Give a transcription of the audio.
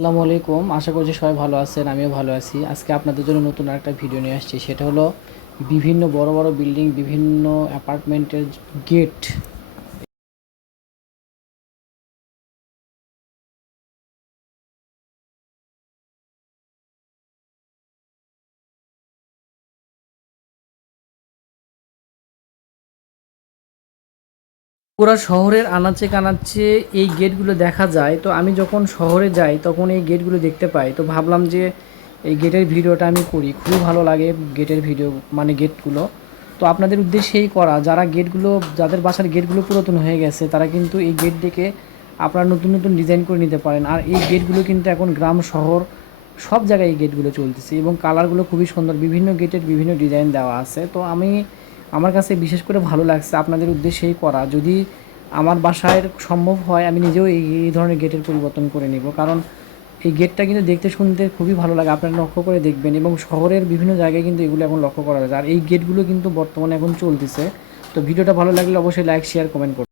আসসালামু আলাইকুম। আশা করছি সবাই ভালো আছেন, আমিও ভালো আছি। আজকে আপনাদের জন্য নতুন আরেকটা ভিডিও নিয়ে আসছি। সেটা হলো বিভিন্ন বড় বড় বিল্ডিং, বিভিন্ন অ্যাপার্টমেন্টের গেট। পুরা শহরের আনাচে কানাচে এই গেটগুলো দেখা যায়। তো আমি যখন শহরে যাই তখন এই গেটগুলো দেখতে পাই, তো ভাবলাম যে এই গেটের ভিডিওটা আমি করি। খুবই ভালো লাগে গেটের ভিডিও, মানে গেটগুলো। তো আপনাদের উদ্দেশ্যেই করা, যারা গেটগুলো, যাদের বাসার গেটগুলো পুরাতন হয়ে গেছে, তারা কিন্তু এই গেট দেখে আপনারা নতুন নতুন ডিজাইন করে নিতে পারেন। আর এই গেটগুলো কিন্তু এখন গ্রাম শহর সব জায়গায় এই গেটগুলো চলতেছে এবং কালারগুলো খুবই সুন্দর। বিভিন্ন গেটের বিভিন্ন ডিজাইন দেওয়া আছে। তো আমার কাছে বিশেষ করে ভালো লাগছে আপনাদের উদ্দেশ্যেই করা। যদি আমার বাসায় সম্ভব হয় আমি নিজেও এই ধরনের গেটের পরিবর্তন করে নিব, কারণ এই গেটটা কিন্তু দেখতে শুনতে খুবই ভালো লাগে। আপনারা লক্ষ্য করে দেখবেন, এবং শহরের বিভিন্ন জায়গায় কিন্তু এগুলো এখন লক্ষ্য করা যায়। আর এই গেটগুলো কিন্তু বর্তমানে এখন চলতেছে। তো ভিডিওটা ভালো লাগলে অবশ্যই লাইক, শেয়ার, কমেন্ট করবেন।